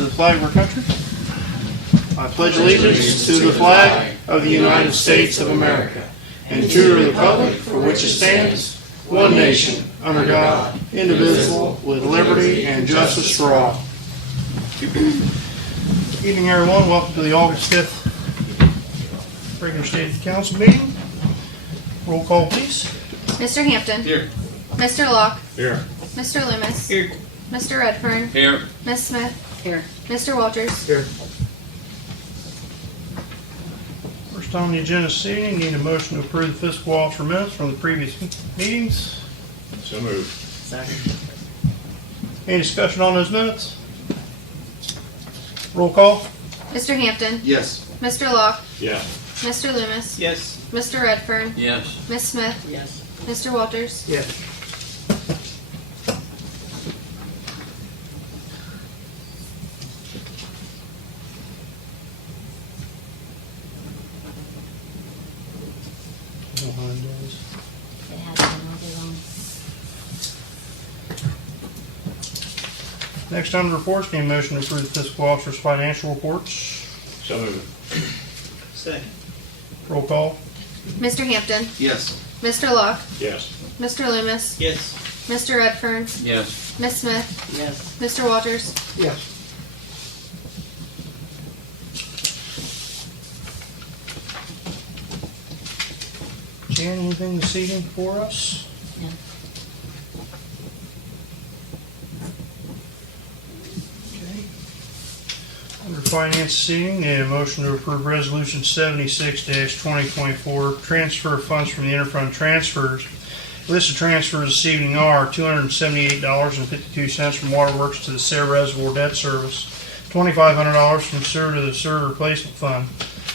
to the flag of our country. I pledge allegiance to the flag of the United States of America and to the republic for which it stands, one nation, under God, indivisible, with liberty and justice for all. Evening, everyone. Welcome to the August 5th regular state council meeting. Roll call, please. Mr. Hampton. Here. Mr. Locke. Here. Mr. Loomis. Here. Mr. Redfern. Here. Miss Smith. Here. Mr. Walters. Here. First on the agenda this evening, need a motion to approve the fiscal officer minutes from the previous meetings. So moved. Second. Any discussion on those minutes? Roll call. Mr. Hampton. Yes. Mr. Locke. Yes. Mr. Loomis. Yes. Mr. Redfern. Yes. Miss Smith. Yes. Mr. Walters. Yes. It has been all long. Next on the reports, need a motion to approve the fiscal officer's financial reports. So moved. Second. Roll call. Mr. Hampton. Yes. Mr. Locke. Yes. Mr. Loomis. Yes. Mr. Redfern. Yes. Miss Smith. Yes. Mr. Walters. Yes. Jan, anything this evening for us? No. Okay. Under finance this evening, need a motion to approve resolution 76-2024, transfer of funds from the interfund transfers. List of transfers this evening are $278.52 from Waterworks to the Sayre Reservoir Debt Service, $2,500 from sewer to the sewer replacement fund,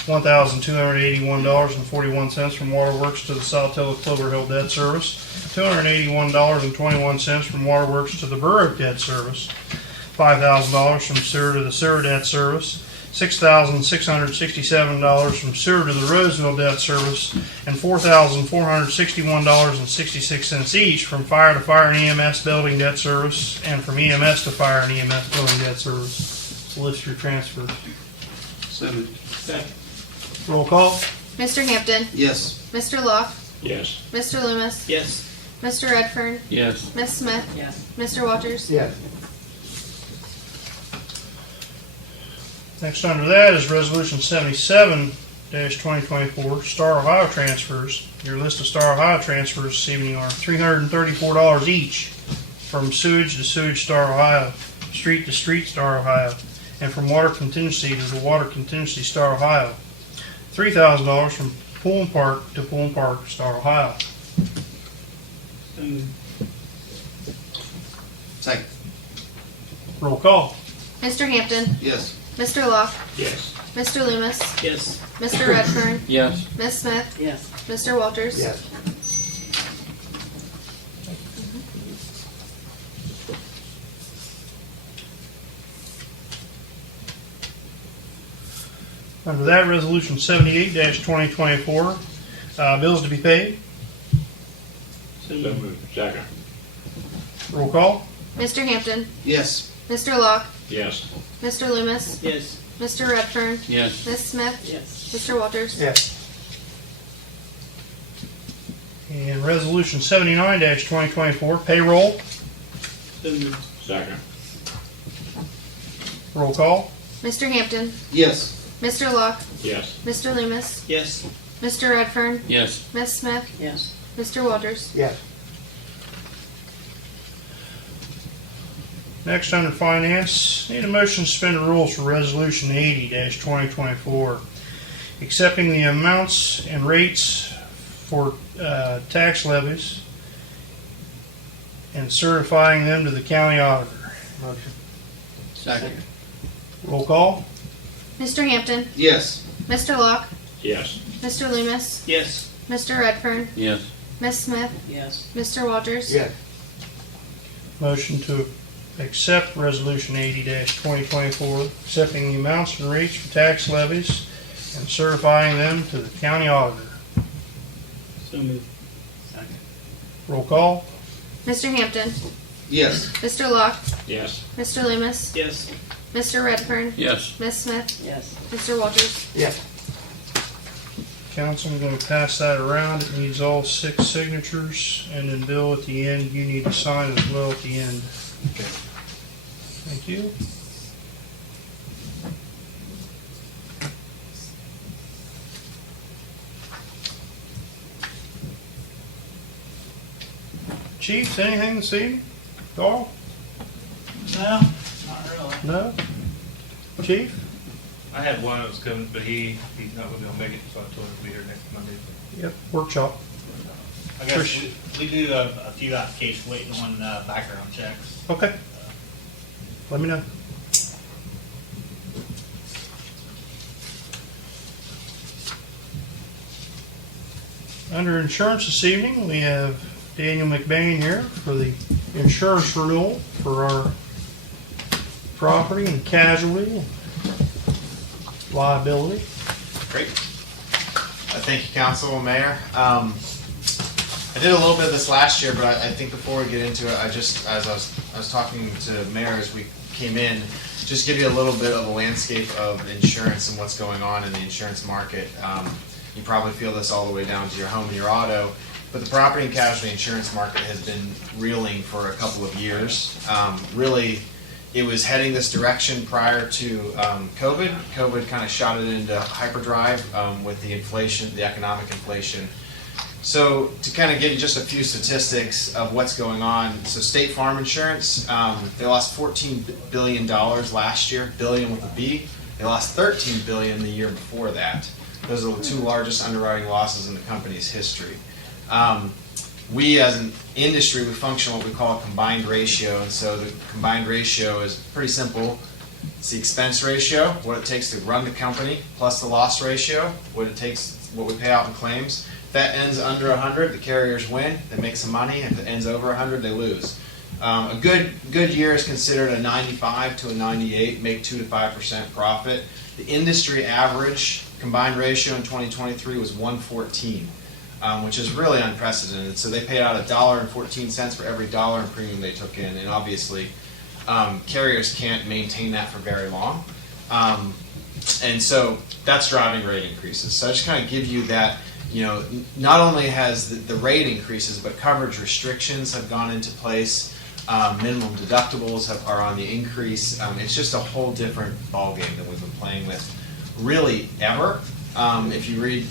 $1,281.41 from Waterworks to the Saltillo Clover Hill Debt Service, $281.21 from Waterworks to the Borough Debt Service, $5,000 from sewer to the sewer debt service, $6,667 from sewer to the Roseville debt service, and $4,461.66 each from fire to fire and EMS building debt service, and from EMS to fire and EMS building debt service. So list your transfers. So moved. Second. Roll call. Mr. Hampton. Yes. Mr. Locke. Yes. Mr. Loomis. Yes. Mr. Redfern. Yes. Miss Smith. Yes. Mr. Walters. Yes. Next under that is Resolution 77-2024, Star Ohio transfers. Your list of Star Ohio transfers this evening are $334 each from sewage to sewage Star Ohio, street to street Star Ohio, and from water contingency to the water contingency Star Ohio. $3,000 from pool and park to pool and park Star Ohio. Second. Roll call. Mr. Hampton. Yes. Mr. Locke. Yes. Mr. Loomis. Yes. Mr. Redfern. Yes. Miss Smith. Yes. Mr. Walters. Under that, Resolution 78-2024, bills to be paid. So moved. Second. Roll call. Mr. Hampton. Yes. Mr. Locke. Yes. Mr. Loomis. Yes. Mr. Redfern. Yes. Miss Smith. Yes. Mr. Walters. Yes. And Resolution 79-2024, payroll. So moved. Second. Roll call. Mr. Hampton. Yes. Mr. Locke. Yes. Mr. Loomis. Yes. Mr. Redfern. Yes. Miss Smith. Yes. Mr. Walters. Yes. Next, under finance, need a motion to suspend the rules for Resolution 80-2024, accepting the amounts and rates for tax levies and certifying them to the county auditor. Motion. Second. Roll call. Mr. Hampton. Yes. Mr. Locke. Yes. Mr. Loomis. Yes. Mr. Redfern. Yes. Miss Smith. Yes. Mr. Walters. Motion to accept Resolution 80-2024, accepting the amounts and rates for tax levies and certifying them to the county auditor. So moved. Second. Roll call. Mr. Hampton. Yes. Mr. Locke. Yes. Mr. Loomis. Yes. Mr. Redfern, Yes. Miss Smith, Yes. Mr. Walters. Yes. Council, I'm going to pass that around. It needs all 6 signatures, and then Bill, at the end, you need to sign as well at the end. Okay. Thank you. Chiefs, anything this evening? Carl? No, not really. No? Chief? I had one that was coming, but he's not going to be able to make it, so I told him to be here next Monday. Yep, workshop. I guess we do a few applications waiting on background checks. Okay. Let me know. Under insurance this evening, we have Daniel McBain here for the insurance renewal for our property and casualty, liability. Great. Thank you, Council, Mayor. I did a little bit of this last year, but I think before we get into it, as I was talking to Mayor as we came in, just give you a little bit of a landscape of insurance and what's going on in the insurance market. You probably feel this all the way down to your home and your auto, but the property and casualty insurance market has been reeling for a couple of years. Really, it was heading this direction prior to COVID. COVID kind of shot it into hyperdrive with the inflation, the economic inflation. So to kind of give you just a few statistics of what's going on, so State Farm Insurance, they lost $14 billion last year, billion with a B. They lost $13 billion the year before that. Those are the 2 largest underwriting losses in the company's history. We as an industry, we function what we call a combined ratio, and so the combined ratio is pretty simple. It's the expense ratio, what it takes to run the company, plus the loss ratio, what it takes, what we pay out in claims. If that ends under 100, the carriers win, they make some money. If it ends over 100, they lose. A good year is considered a 95 to a 98, make 2 to 5% profit. The industry average combined ratio in 2023 was 114. Which is really unprecedented. So they paid out $1.14 for every dollar in premium they took in, and obviously carriers can't maintain that for very long. And so that's driving rate increases. So I just kind of give you that, not only has the rate increases, but coverage restrictions have gone into place. Minimum deductibles are on the increase. It's just a whole different ballgame than we've been playing with really ever. If you read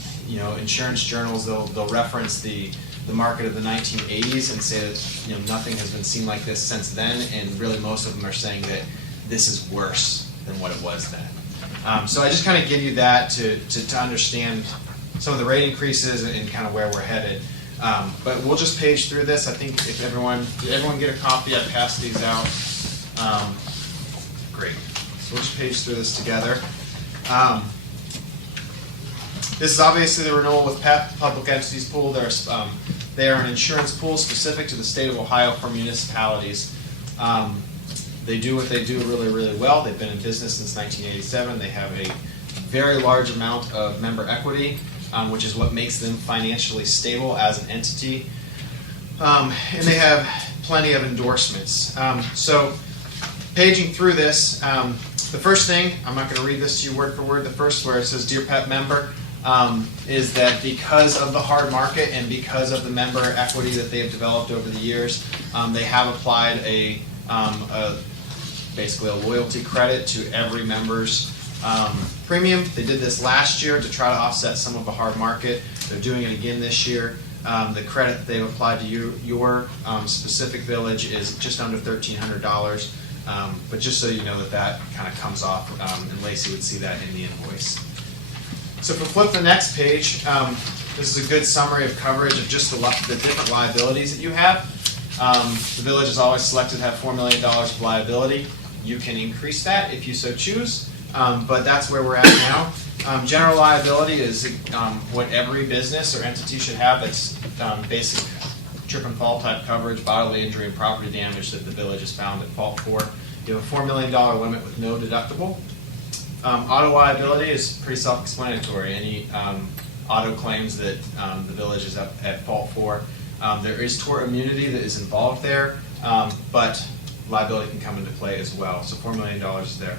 insurance journals, they'll reference the market of the 1980s and say that nothing has been seen like this since then, and really most of them are saying that this is worse than what it was then. So I just kind of give you that to understand some of the rate increases and kind of where we're headed. But we'll just page through this. I think if did everyone get a copy? I passed these out. Great. So we'll just page through this together. This is obviously the renewal with Public Entities Pool. They are an insurance pool specific to the state of Ohio for municipalities. They do what they do really, really well. They've been in business since 1987. They have a very large amount of member equity, which is what makes them financially stable as an entity. And they have plenty of endorsements. So paging through this, the first thing, I'm not going to read this to you word for word, the first where it says, Dear Pet Member, is that because of the hard market and because of the member equity that they have developed over the years, they have applied basically a loyalty credit to every member's premium. They did this last year to try to offset some of the hard market. They're doing it again this year. The credit that they've applied to your specific village is just under $1,300. But just so you know that kind of comes off, and Lacey would see that in the invoice. So if we flip the next page, this is a good summary of coverage of just the different liabilities that you have. The village is always selected to have $4 million of liability. You can increase that if you so choose, but that's where we're at now. General liability is what every business or entity should have. That's basic trip and fall type coverage, bodily injury and property damage that the village is found at fault for. You have a $4 million limit with no deductible. Auto liability is pretty self-explanatory. Any auto claims that the village is at fault for. There is tort immunity that is involved there, but liability can come into play as well. So $4 million is there.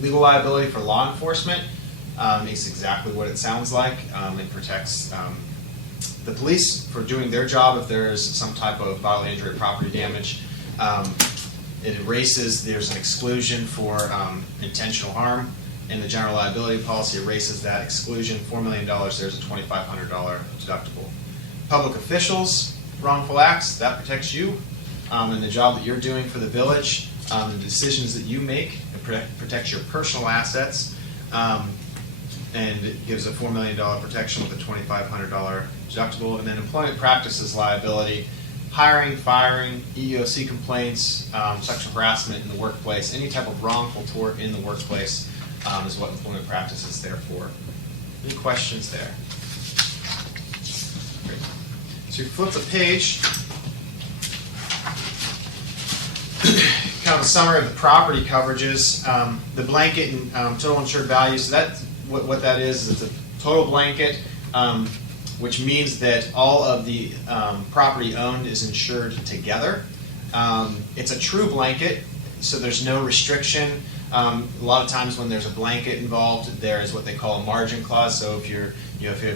Legal liability for law enforcement is exactly what it sounds like. It protects the police for doing their job if there is some type of bodily injury or property damage. It erases, there's an exclusion for intentional harm. In the general liability policy, erases that exclusion. $4 million, there's a $2,500 deductible. Public officials, wrongful acts, that protects you and the job that you're doing for the village, the decisions that you make. It protects your personal assets, and it gives a $4 million protection with a $2,500 deductible. And then employment practices liability, hiring, firing, EEOC complaints, sexual harassment in the workplace, any type of wrongful tort in the workplace is what employment practice is there for. Any questions there? Great. So you flip the page, kind of a summary of the property coverages. The blanket and total insured value, so that's what that is it's a total blanket, which means that all of the property owned is insured together. It's a true blanket, so there's no restriction. A lot of times when there's a blanket involved, there is what they call a margin clause. So if you're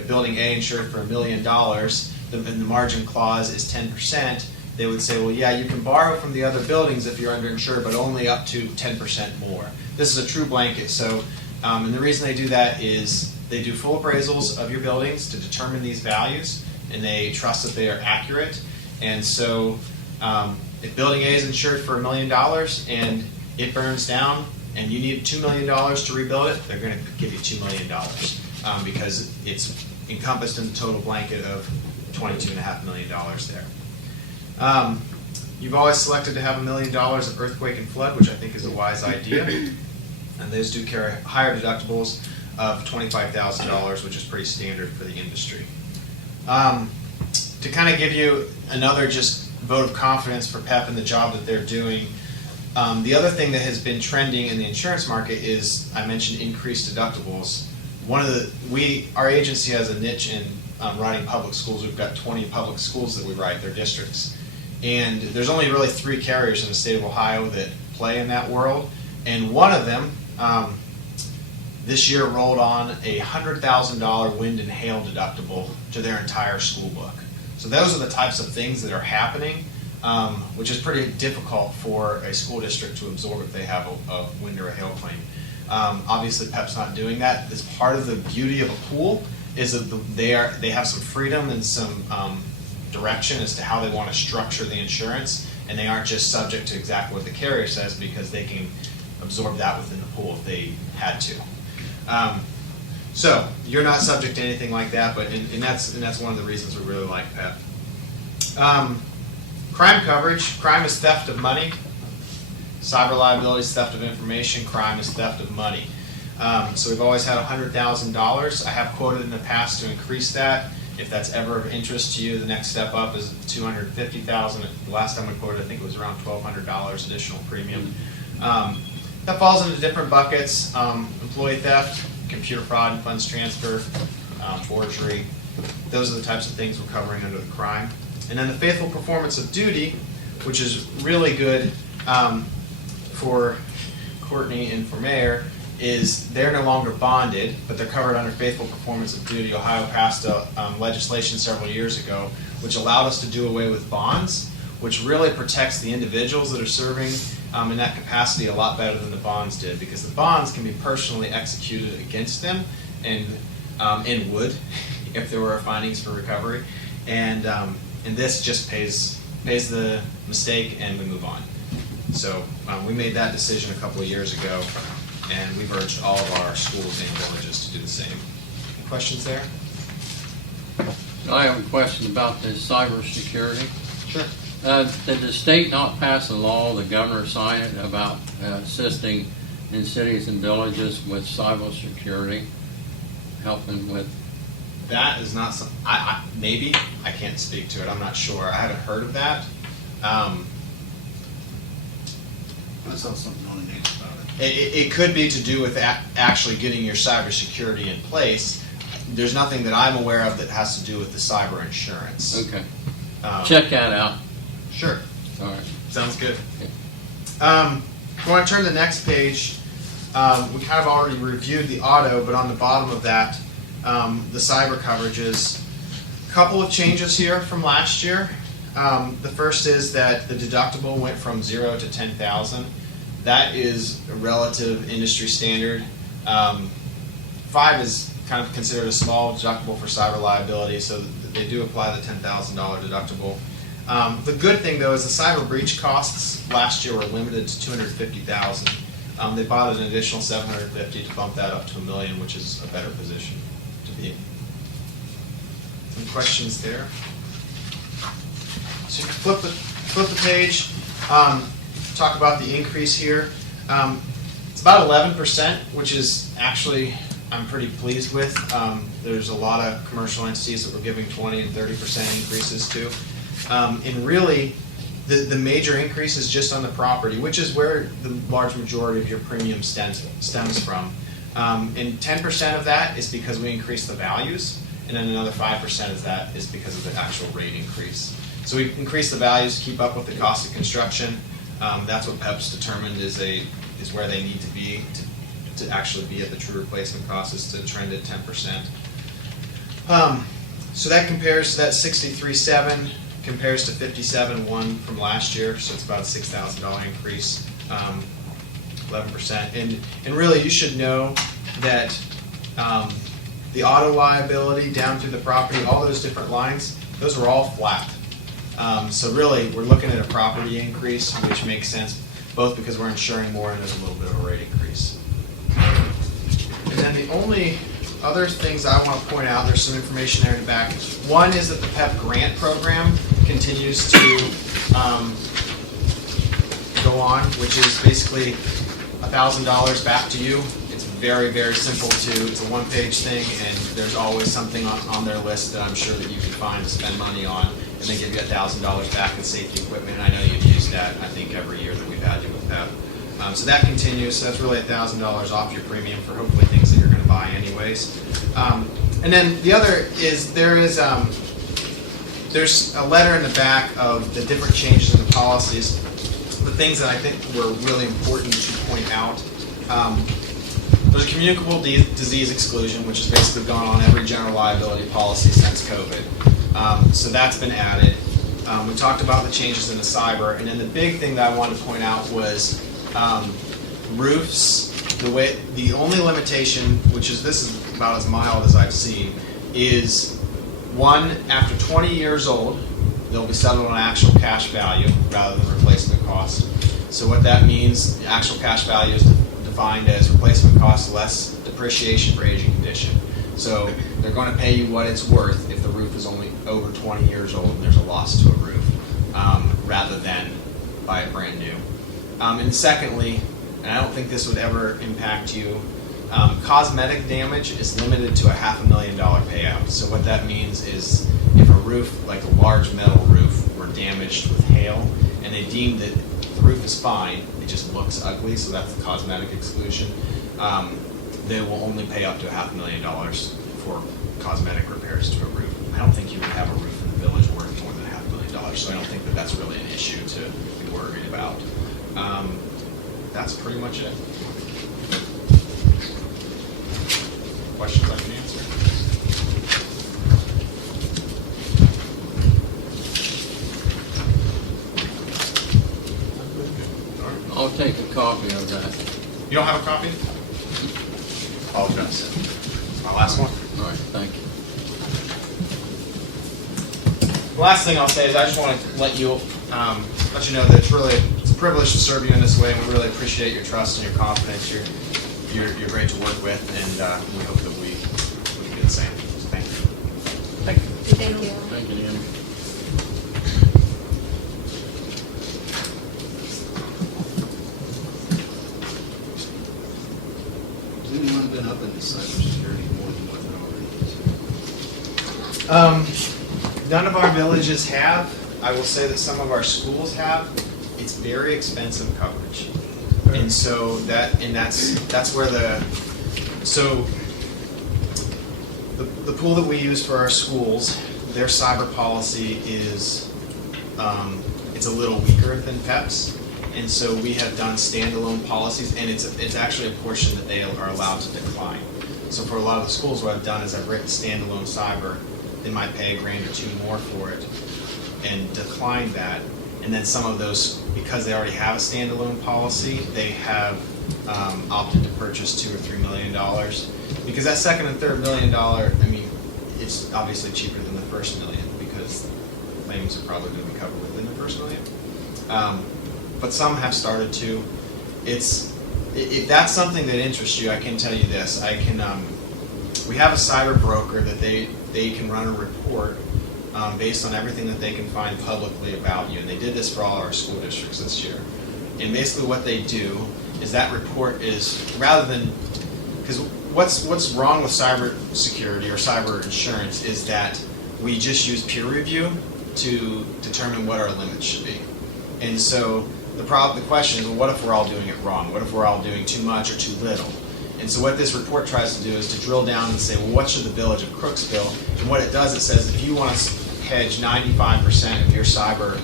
building A insured for $1 million, and the margin clause is 10%, they would say, well, yeah, you can borrow from the other buildings if you're underinsured, but only up to 10% more. This is a true blanket. So, and the reason they do that is they do full appraisals of your buildings to determine these values, and they trust that they are accurate. And so, if building A is insured for $1 million and it burns down, and you need $2 million to rebuild it, they're going to give you $2 million because it's encompassed in the total blanket of $22.5 million there. You've always selected to have $1 million of earthquake and flood, which I think is a wise idea. And those do carry higher deductibles of $25,000, which is pretty standard for the industry. To kind of give you another just vote of confidence for PEP and the job that they're doing, the other thing that has been trending in the insurance market is, I mentioned increased deductibles. Our agency has a niche in writing public schools. We've got 20 public schools that we write, their districts. And there's only really 3 carriers in the state of Ohio that play in that world. And one of them, this year rolled on a $100,000 wind and hail deductible to their entire school book. So those are the types of things that are happening, which is pretty difficult for a school district to absorb if they have a wind or a hail claim. Obviously, PEP's not doing that. This part of the beauty of a pool is that they have some freedom and some direction as to how they want to structure the insurance, and they aren't just subject to exactly what the carrier says because they can absorb that within the pool if they had to. So you're not subject to anything like that, but and that's one of the reasons we really like PEP. Crime coverage. Crime is theft of money. Cyber liability is theft of information. Crime is theft of money. So we've always had $100,000. I have quoted in the past to increase that. If that's ever of interest to you, the next step up is $250,000. The last time we quoted, I think it was around $1,200 additional premium. That falls into different buckets: employee theft, computer fraud and funds transfer, forgery. Those are the types of things we're covering under the crime. And then the faithful performance of duty, which is really good for Courtney and for Mayor, is they're no longer bonded, but they're covered under faithful performance of duty. Ohio passed a legislation several years ago which allowed us to do away with bonds, which really protects the individuals that are serving in that capacity a lot better than the bonds did, because the bonds can be personally executed against them and would if there were findings for recovery. And this just pays the mistake and we move on. So we made that decision a couple of years ago, and we've urged all of our schools and villages to do the same. Any questions there? I have a question about this cybersecurity. Sure. Did the state not pass a law, the governor signed it, about assisting in cities and villages with cybersecurity, helping with? That is not something, maybe, I can't speak to it, I'm not sure. I haven't heard of that. That's not something no one knows about it. It could be to do with actually getting your cybersecurity in place. There's nothing that I'm aware of that has to do with the cyber insurance. Okay. Check that out. Sure. All right. Sounds good. If you want to turn to the next page, we kind of already reviewed the auto, but on the bottom of that, the cyber coverages. A couple of changes here from last year. The first is that the deductible went from 0 to 10,000. That is a relative industry standard. 5 is kind of considered a small deductible for cyber liability, so they do apply the $10,000 deductible. The good thing though is the cyber breach costs last year were limited to $250,000. They bought an additional $750 to bump that up to $1 million, which is a better position to be in. Any questions there? So you can flip the page, talk about the increase here. It's about 11%, which is actually I'm pretty pleased with. There's a lot of commercial entities that we're giving 20 and 30% increases to. And really, the major increase is just on the property, which is where the large majority of your premium stems from. And 10% of that is because we increased the values, and then another 5% of that is because of the actual rate increase. So we increased the values to keep up with the cost of construction. That's what PEP's determined is where they need to be to actually be at the true replacement cost, is to trend at 10%. So that compares to that 63.7 compares to 57.1 from last year, so it's about a $6,000 increase, 11%. And really, you should know that the auto liability down through the property, all those different lines, those are all flat. So really, we're looking at a property increase, which makes sense, both because we're insuring more and there's a little bit of a rate increase. And then the only other things I want to point out, there's some information there in the back. One is that the PEP grant program continues to go on, which is basically $1,000 back to you. It's very, very simple it's a one-page thing, and there's always something on their list that I'm sure that you can find to spend money on, and they give you $1,000 back in safety equipment, and I know you've used that, I think, every year that we've had you with PEP. So that continues, so that's really $1,000 off your premium for hopefully things that you're going to buy anyways. And then the other is there's a letter in the back of the different changes in the policies, the things that I think were really important to point out. There's a communicable disease exclusion, which has basically gone on every general liability policy since COVID. So that's been added. We talked about the changes in the cyber, and then the big thing that I wanted to point out was roofs. The only limitation, this is about as mild as I've seen, is one, after 20 years old, they'll be settled on actual cash value rather than replacement cost. So what that means, the actual cash value is defined as replacement cost less depreciation for aging condition. So they're going to pay you what it's worth if the roof is only over 20 years old and there's a loss to a roof, rather than buy it brand new. And secondly, and I don't think this would ever impact you, cosmetic damage is limited to a $500,000 payout. So what that means is if a roof, like a large metal roof, were damaged with hail, and they deemed that the roof is fine, it just looks ugly, so that's the cosmetic exclusion, they will only pay up to $500,000 for cosmetic repairs to a roof. I don't think you would have a roof in the village worth more than $500,000, so I don't think that that's really an issue to be worried about. That's pretty much it. Questions I can answer? I'll take a copy of that. You don't have a copy? Apologize. My last one. All right, thank you. The last thing I'll say is I just want to let you know that it's a privilege to serve you in this way, and we really appreciate your trust and your confidence. You're great to work with, and we hope that we can do the same. So thank you. Thank you. Thank you, Dan. Has anyone been up into cybersecurity more than what they're already into? None of our villages have. I will say that some of our schools have. It's very expensive coverage, and so that's where the pool that we use for our schools, their cyber policy is it's a little weaker than PEP's, And so we have done standalone policies, and it's actually a portion that they are allowed to decline. So for a lot of the schools, what I've done is I've written standalone cyber. They might pay $1,000 or $2,000 more for it and decline that. And then some of those, because they already have a standalone policy, they have opted to purchase $2 or $3 million. Because that second and third $1 million, I mean, it's obviously cheaper than the first $1 million because claims are probably going to be covered within the first $1 million. But some have started to. If that's something that interests you, I can tell you this. We have a cyber broker that they can run a report based on everything that they can find publicly about you. And they did this for all our school districts this year. And basically what they do is that report is, rather than, because what's wrong with cyber security or cyber insurance is that we just use peer review to determine what our limits should be. And so the question is, well, what if we're all doing it wrong? What if we're all doing too much or too little? And so what this report tries to do is to drill down and say, well, what should the village of Crooksville? And what it does, it says if you want to hedge 95% of your cyber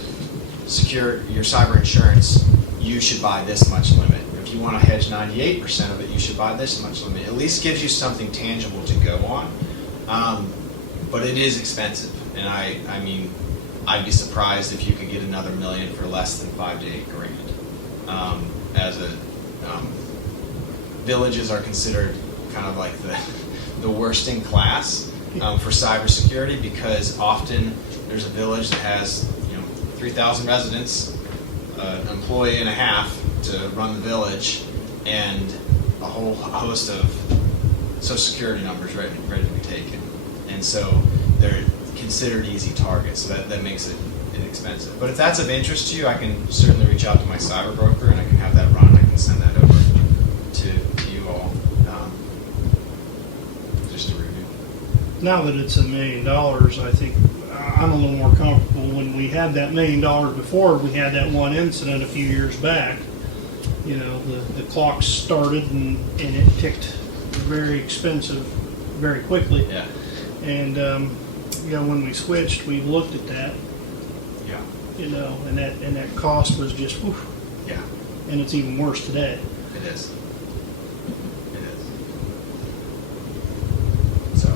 insurance, you should buy this much limit. If you want to hedge 98% of it, you should buy this much limit. It at least gives you something tangible to go on. But it is expensive. And I mean, I'd be surprised if you could get another $1 million for less than $5 to $8 grand. Villages are considered kind of like the worst in class for cybersecurity because often there's a village that has 3,000 residents, an employee and a half to run the village, and a whole host of social security numbers ready to be taken. And so they're considered easy targets, so that makes it inexpensive. But if that's of interest to you, I can certainly reach out to my cyber broker and I can have that run. I can send that over to you all just to review. Now that it's $1 million, I think I'm a little more comfortable. When we had that $1 million before, we had that one incident a few years back. The clock started and it ticked very expensive very quickly. Yeah. And when we switched, we looked at that. Yeah. And that cost was just whew, Yeah. and it's even worse today. It is. So,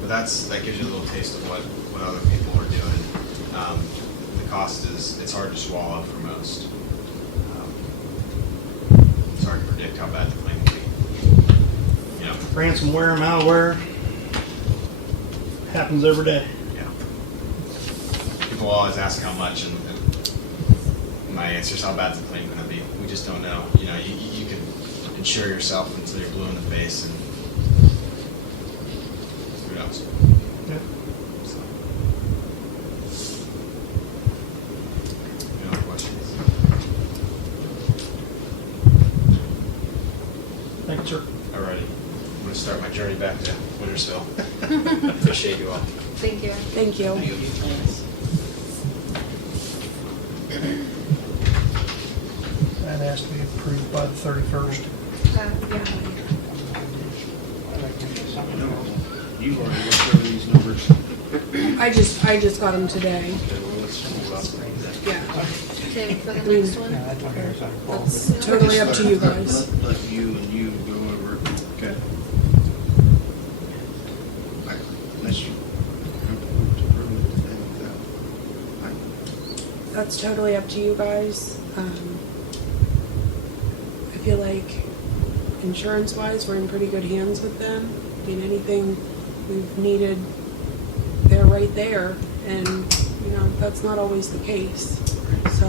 but that gives you a little taste of what other people are doing. The cost it's hard to swallow for most. It's hard to predict how bad the claim will be. Ransomware, malware, happens every day. Yeah. People always ask how much, and my answer is how bad's the claim going to be. We just don't know. You can insure yourself until you're blue in the face, and who knows? Yep. So. Any other questions? Thank you, sir. Alrighty. I'm going to start my journey back to Wintersville. Appreciate you all. Thank you. Thank you. That has to be approved by the 31st. Yeah. You've already looked over these numbers. I just got them today. Okay, well, let's hold up. Yeah. Save for the next one. That's totally up to you guys. Let you and you go over it. Okay. Unless you have to move to permanent and that. That's totally up to you guys. I feel like insurance-wise, we're in pretty good hands with them. I mean, anything we've needed, they're right there, and that's not always the case. So,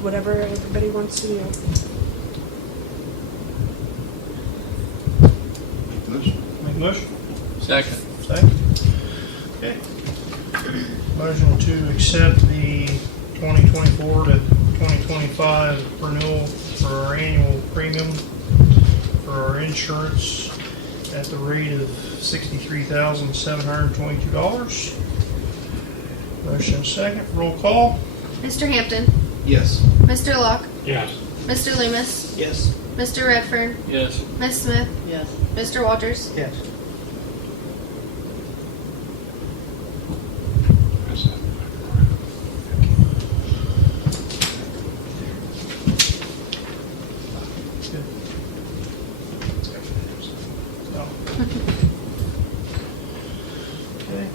whatever everybody wants to do. Make a motion. Make a motion? Second. Second. Okay. Motion to accept the 2024 to 2025 renewal for our annual premium for our insurance at the rate of $63,722. Motion second. Roll call. Mr. Hampton, Yes. Mr. Locke, Yes. Mr. Loomis, Yes. Mr. Redfern, Yes. Ms. Smith, Yes. Mr. Walters. Yes. Good. No. Okay.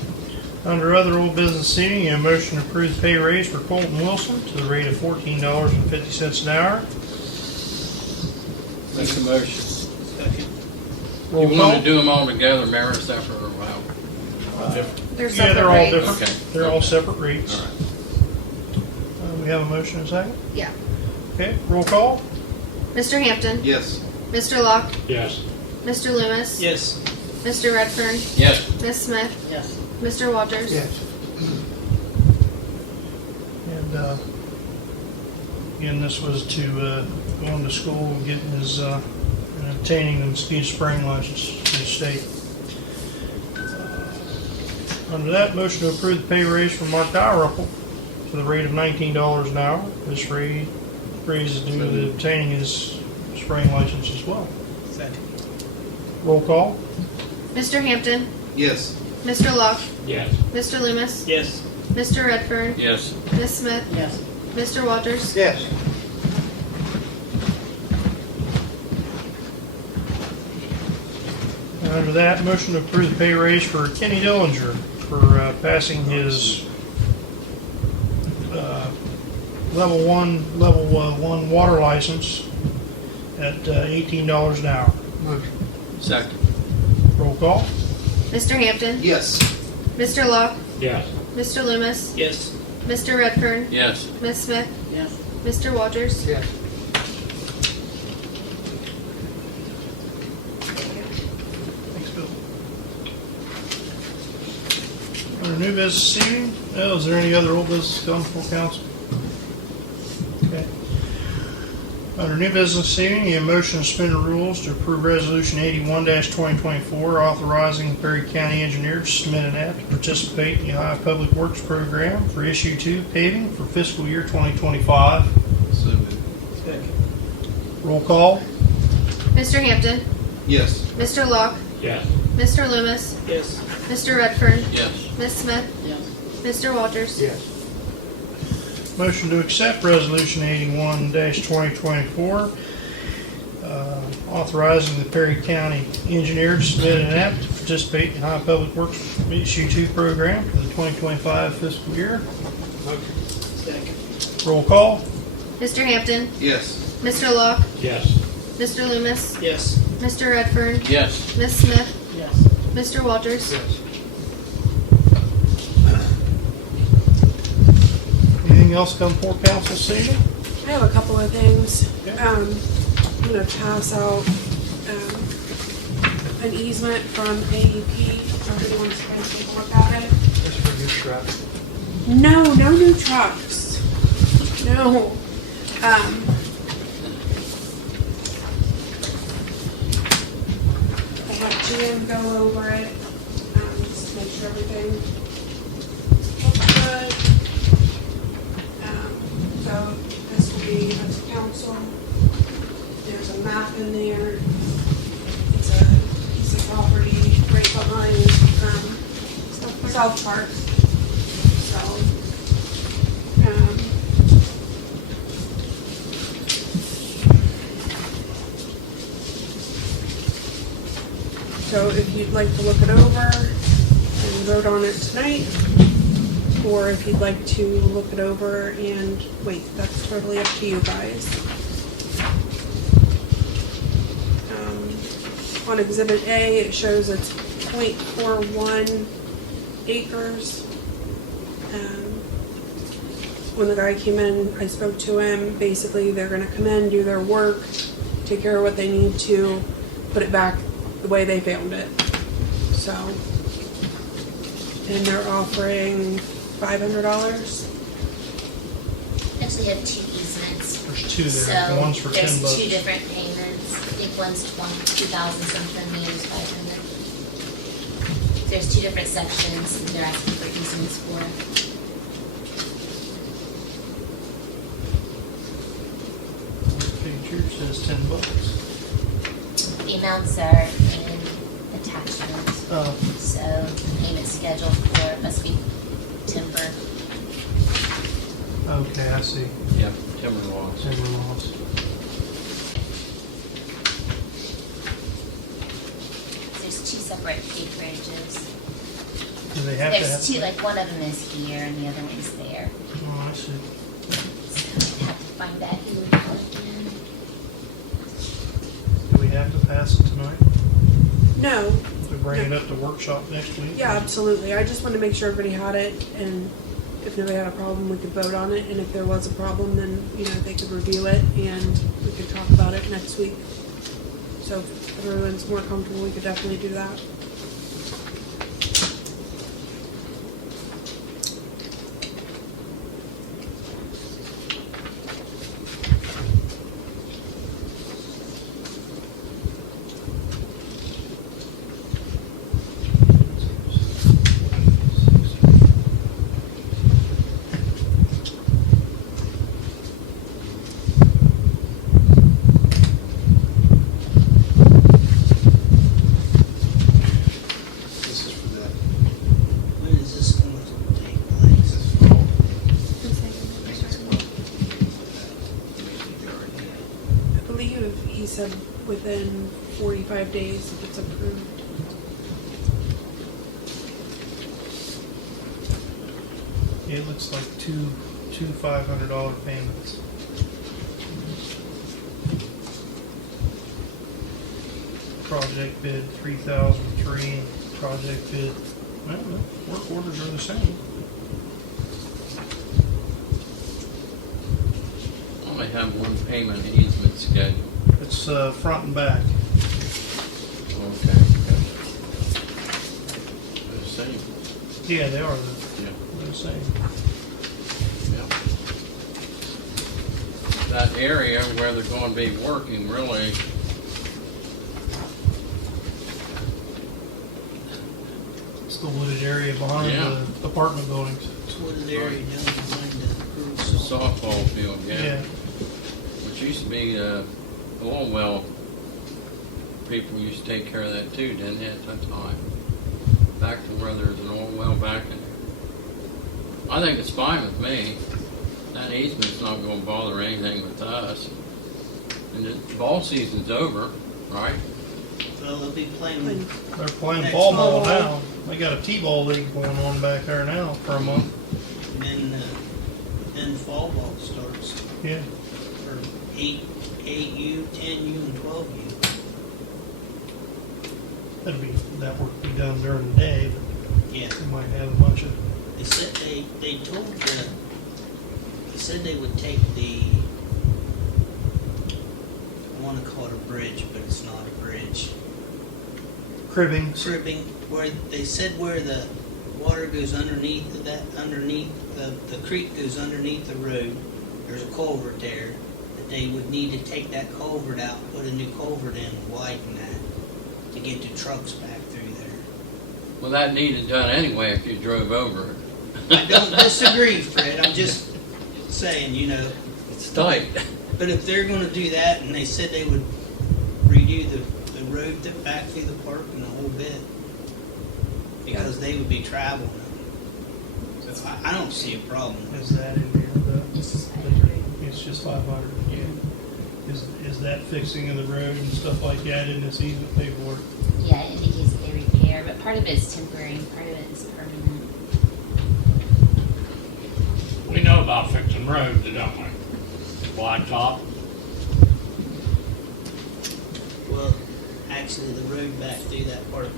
Under other old business seating, a motion to approve the pay raise for Colton Wilson to the rate of $14.50 an hour. Make a motion. Second. Roll You want call. to do them all together, Mayor, separate or how? They're Yeah, separate they're all rates. different. Okay. They're all Okay. separate rates. All right. We have a motion and a second? Yeah. Okay, roll call? Mr. Hampton, Yes. Mr. Locke, Yes. Mr. Loomis, Yes. Mr. Redfern, Yes. Miss Smith, Yes. Mr. Walters. And, again, this was to, going to school and getting his, and obtaining the speed spring license to the state. Under that, motion to approve the pay raise for Mark Dalrymple to the rate of $19 an hour. This raise is due to obtaining his spring license as well. Second. Roll call? Mr. Hampton, Yes. Mr. Locke, Yes. Mr. Loomis, Yes. Mr. Redfern, Yes. Miss Smith, Yes. Mr. Walters. Yes. And under that, motion to approve the pay raise for Kenny Dillinger for passing his level one water license at $18 an hour. Second. Roll call? Mr. Hampton, Yes. Mr. Locke, Yes. Mr. Loomis, Yes. Mr. Redfern, Yes. Miss Smith, Yes. Mr. Walters. Yes. Thanks, Bill. Under new business this evening, is there any other old business to come before council? Okay. Under new business this evening, a motion to suspend the rules to approve resolution 81-2024 authorizing the Perry County engineer to submit an app to participate in the Ohio Public Works Program for issue 2 paving for fiscal year 2025. So moved. Second. Roll call? Mr. Hampton, Yes. Mr. Locke, Yes. Mr. Loomis, Yes. Mr. Redfern, Yes. Miss Smith, Yes. Mr. Walters. Yes. Motion to accept resolution 81-2024, authorizing the Perry County engineer to submit an app to participate in the Ohio Public Works issue 2 program for the 2025 fiscal year. Second. Roll call? Mr. Hampton, Yes. Mr. Locke, Yes. Mr. Loomis, Yes. Mr. Redfern, Yes. Miss Smith, Yes. Mr. Walters. Anything else come before council this evening? I have a couple of things. Okay. I'm gonna pass out an easement from AEP. Everybody wants to take a look at it. That's for your truck. No, no new trucks. No. I had Jan go over it, just to make sure everything looks good. So this will be up to council. There's a map in there. It's a piece of property right behind, South Park. So if you'd like to look it over and vote on it tonight, or if you'd like to look it over and wait, that's totally up to you guys. On Exhibit A, it shows it's 0.41 acres. When the guy came in, I spoke to him. Basically, they're gonna come in, do their work, take care of what they need to, put it back the way they found it. So, and they're offering $500. Actually have two easements. There's two there. So One's for there's $10. two different payments. I think one's 2,000 something, the other's 500. There's two different sections they're asking for easements for. Picture says $10. The amounts are in attachments. Oh, So the payment schedule for it must be timber. okay, I see. Yep. Timber lots. Timber loss. acreages. Do they have to have? There's two, like one of them is here and the other one's there. Oh, I see. So I'd have to find that who would call it in. Do we have to pass it tonight? No, To bring it up to workshop next week? yeah, absolutely. I just wanted to make sure everybody had it, and if nobody had a problem, we could vote on it, and if there was a problem, then, you know, they could review it, and we could talk about it next week. So if everyone's more comfortable, we could definitely do that. This is for that. When is this going to take This place? is fall. I believe he said within 45 days if it's approved. It looks like two $500 payments. Project bid 3,003 and project bid, well, work orders are the same. Only have one payment easement scheduled. It's front and back. Okay. They're the same. Yeah, they are Yeah. the same. Yeah. That area where they're going to be working really, It's the wooded area behind Yeah. the apartment buildings. It's what is area down behind the the Crooksville. softball field, Yeah. yeah. Which used to be oil well. People used to take care of that too, didn't they, at that time? Back to where there's an oil well back in there. I think it's fine with me. That easement's not gonna bother anything with us. And the ball season's over, right? Well, they'll be playing, They're playing Next ball fall. now. They got a T-ball league going on back there now for a month. then fall ball starts Yeah. for 8U, 10U, and 12U. That work be done during the day, Yeah, but we might have a bunch of, they said they said they would take the, I want to call it a bridge, but it's not a bridge. cribbing. Cribbing, where they said where the water goes underneath the creek goes underneath the road, there's a culvert there, that they would need to take that culvert out, put a new culvert in, and widen that, to get the trucks back through there. Well, that needed done anyway if you drove over it. I don't disagree, Fred, I'm just saying, you know, It's tight. but if they're gonna do that, and they said they would redo the road that back through the park and the whole bit, because they would be traveling it. So I don't see a problem with Is that in here? This is 500. It's just 500. Yeah. Is that fixing of the road and stuff like that in this easement paperwork? Yeah, it indicates that they repair, but part of it is temporary and part of it is permanent. We know about fixing roads, don't we? Blacktop, Well, actually, the road back through that part,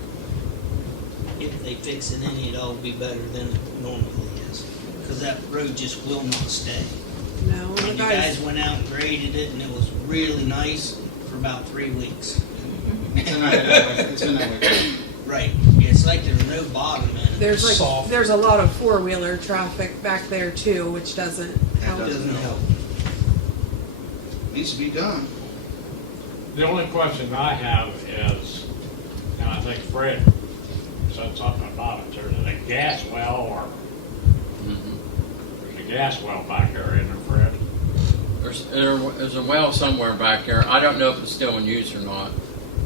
if they fix it any, it'll be better than it normally is. Because that road just will not stay. No, the And you guys went out and graded it, and it was really nice for about 3 weeks. It's been that way. Right. Yeah, it's like there's no bottom in it. there's Soft. there's a lot of four-wheeler traffic back there too, which doesn't help. It doesn't help. Needs to be done. the only question I have is, and I think Fred said something about it, there's a gas well or there's a gas well back there, isn't there, Fred? There's a well somewhere back there. I don't know if it's still in use or not.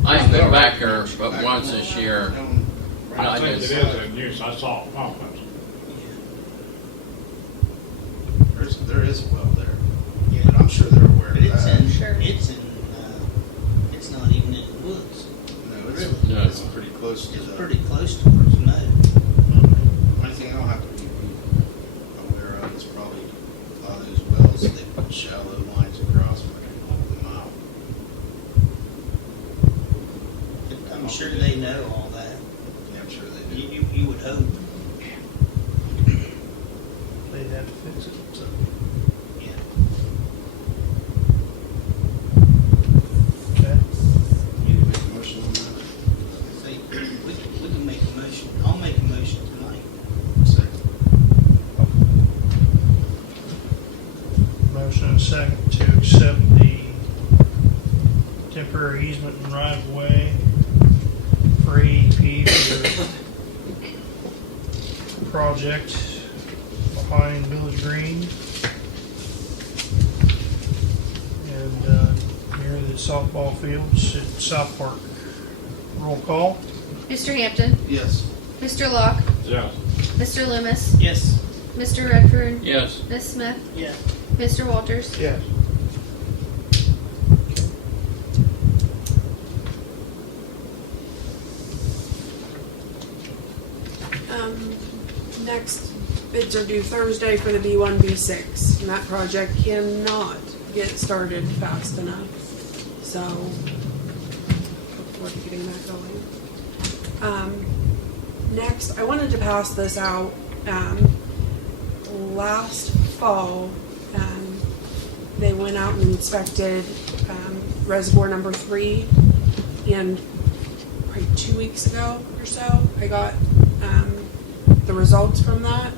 I haven't been back there but once this year. I think it just- is in use, I saw it pumping. There is a well there. Yeah. And I'm sure they're aware But of it's that. in, Sure. it's not even in the woods. No, it's, Really? No. it's pretty close to It's the. pretty sure they know all that. Yeah, I'm sure they do. You would hope. They'd have to fix it, so. Yeah. Okay. You can make a motion on that. Say, we can make a motion. I'll make a motion tonight. Second. Motion and second to accept the temporary easement and right of way for AEP for the project behind Village Green and near the softball fields at South Park. Roll call. Mr. Hampton, Yes. Mr. Locke, Yes. Mr. Loomis, Yes. Mr. Redfern, Yes. Ms. Smith, Yes. Mr. Walters. Yes. Next bids are due Thursday for the B1, B6, and that project cannot get started fast enough. So, look forward to getting that going. Next, I wanted to pass this out. Last fall, they went out and inspected reservoir number 3, and probably 2 weeks ago or so, I got the results from that.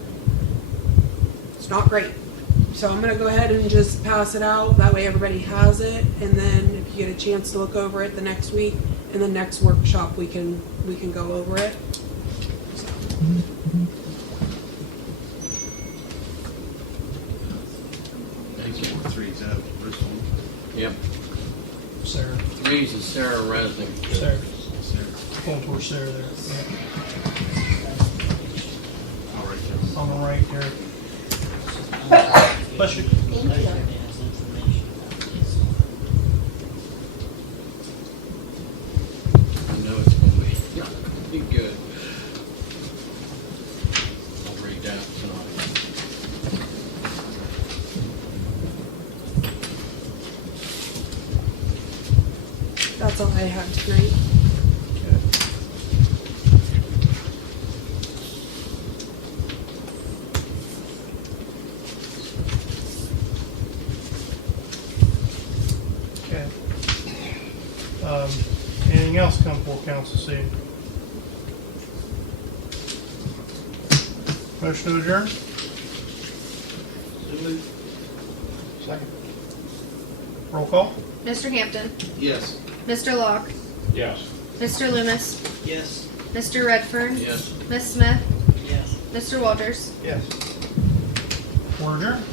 It's not great. So I'm gonna go ahead and just pass it out, that way everybody has it, and then if you get a chance to look over it the next week, in the next workshop, we can go over it. Thank you. Three's out, first one. Yep. Sarah. 3's is Sarah Resnick. Sarah. Sarah. Going towards Sarah there. Yeah. All right, Joe. On the right there. Bless you. Thank you. I know it's gonna be good. I'll read that tonight. That's all I have tonight. Okay. Anything else come before council this evening? Motion to adjourn? Second. Roll call? Mr. Hampton, Yes. Mr. Locke, Yes. Mr. Loomis, Yes. Mr. Redfern, Yes. Ms. Smith, Yes. Mr. Walters. Yes. We're adjourned.